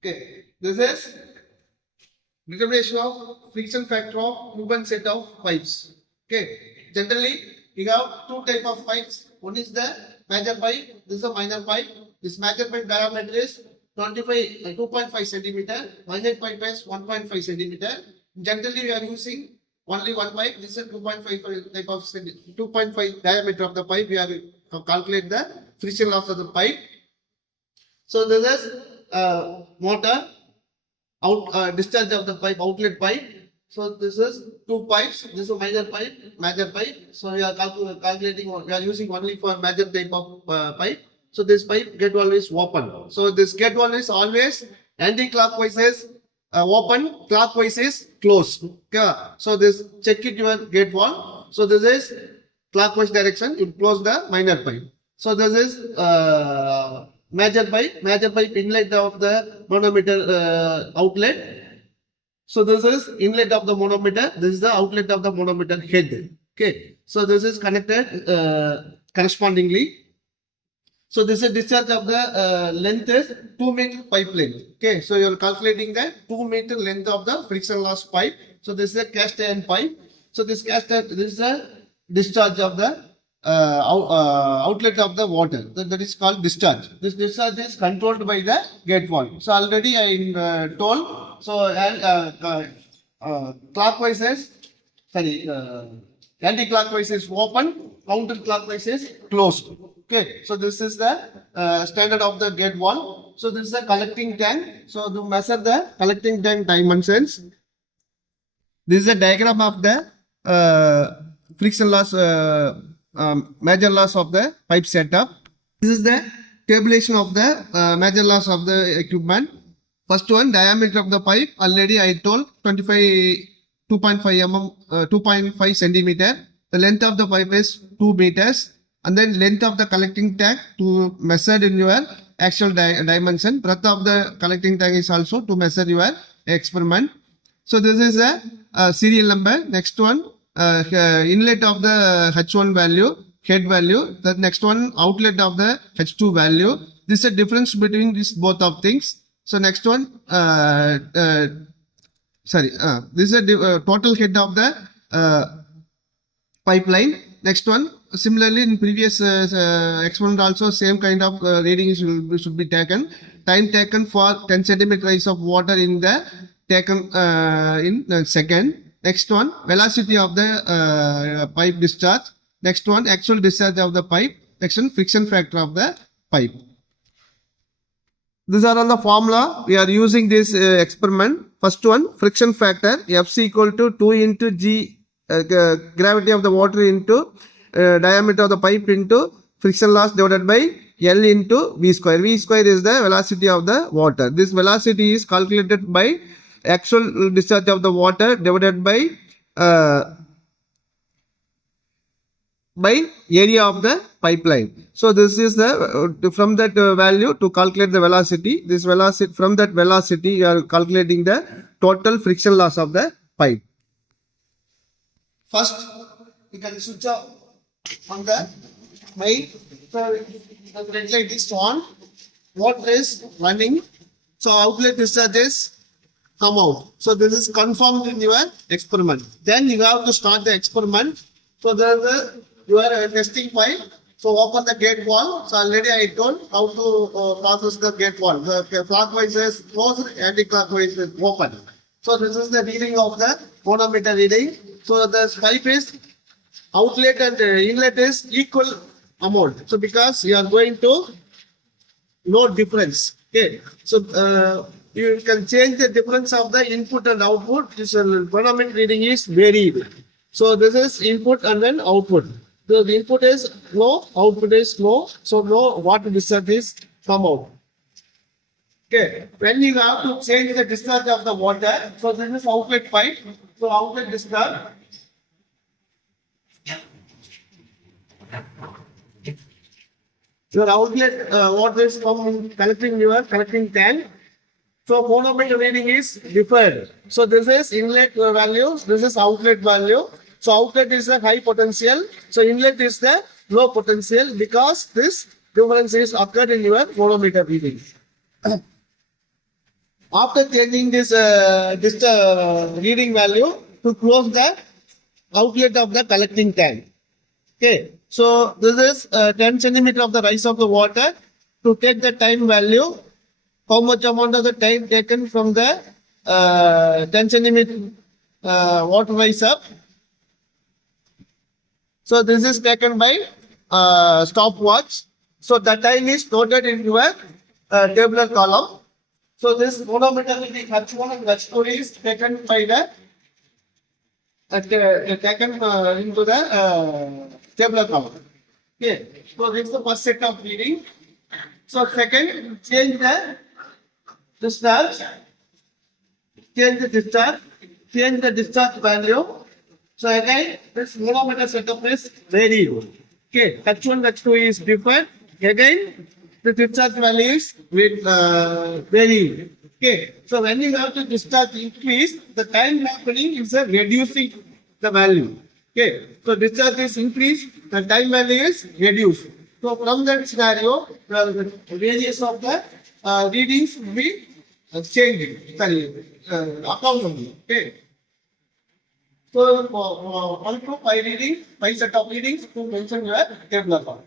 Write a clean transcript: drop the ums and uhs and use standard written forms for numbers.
Okay, this is determination of friction factor of movement set of pipes. Okay, generally you have two type of pipes. One is the major pipe. This is a minor pipe. This major pipe diameter is 2.5 centimeter. Minor pipe is 1.5 centimeter. Generally we are using only one pipe. This is 2.5 type of 2.5 diameter of the pipe. We are calculate the friction loss of the pipe. So this is motor discharge of the pipe, outlet pipe. So this is two pipes. This is a major pipe. So we are calculating. We are using only for major type of pipe. So this pipe gate valve is open. So this gate valve is always anti-clockwise is open, clockwise is closed. Okay. So this check it your gate valve. So this is clockwise direction. You close the minor pipe. So this is major pipe inlet of the manometer outlet. So this is inlet of the manometer. This is the outlet of the manometer head. Okay. So this is connected correspondingly. So this is discharge of the length is 2 meter pipe length. Okay. So you are calculating the 2 meter length of the friction loss pipe. So this is a cast iron pipe. So this is a discharge of the outlet of the water. That is called discharge. This discharge is controlled by the gate valve. So already I told. So clockwise is anti-clockwise is open, counter-clockwise is closed. Okay. So this is the standard of the gate valve. So this is the collecting tank. So to measure the collecting tank dimensions, this is a diagram of the friction loss. Major loss of the pipe setup. This is the tabulation of the major loss of the equipment. First one, diameter of the pipe. Already I told 2.5 centimeter. The length of the pipe is 2 meters. And then length of the collecting tank to measure in your actual dimension. Breadth of the collecting tank is also to measure your experiment. So this is a serial number. Next one. Inlet of the H1 value, head value. The next one, outlet of the H2 value. This is a difference between these both of things. So next one, this is a total head of the pipeline. Next one, similarly in previous experiment also same kind of reading should be taken. Time taken for 10 centimeter rise of water in the taken in second. Next one, velocity of the pipe discharge. Next one, actual discharge of the pipe. Next one, friction factor of the pipe. These are all the formula. We are using this experiment. First one, friction factor. Fc equal to 2 into G, gravity of the water into diameter of the pipe into friction loss divided by L into V square. V square is the velocity of the water. This velocity is calculated by actual discharge of the water divided by area of the pipeline. So this is the from that value to calculate the velocity. This velocity, from that velocity you are calculating the total friction loss of the pipe. First you can switch off on the main. So the red light is on, water is running, so outlet discharge is come out. So this is confirmed in your experiment. Then you have to start the experiment. So there is your testing pipe. So open the gate valve. So already I told how to process the gate valve. The clockwise is closed, anti-clockwise is open. So this is the reading of the manometer reading. So the pipe is outlet and inlet is equal amount. So because you are going to no difference. Okay. So you can change the difference of the input and output. This manometer reading is varied. So this is input and then output. So the input is low, output is low. So no water discharge is come out. Okay. When you have to change the discharge of the water, so this is outlet pipe. So outlet discharge. Your outlet water is collecting your collecting tank. So manometer reading is different. So this is inlet value, this is outlet value. So outlet is the high potential. So inlet is the low potential because this difference is occurred in your manometer reading. After changing this reading value to close the outlet of the collecting tank. Okay, so this is 10 centimeter of the rise of the water. To take the time value, how much amount of the time taken from the 10 centimeter water rise up. So this is taken by stopwatch. So the time is noted into a tabular column. So this manometer will be H1 and H2 is taken by the taken into the tabular column. Okay. So this is the first set of reading. So second, change the discharge. Change the discharge. Change the discharge value. So again, this manometer setup is varied. Okay, H1, H2 is different. Again, the discharge value is with varied. Okay, so when you have to discharge increase, the time happening is reducing the value. Okay, so discharge is increased, the time value is reduced. So from that scenario, the various of the readings will be changing. Sorry, accountable. Okay. So, 1 to 5 readings, 5 set of readings to mention your table account.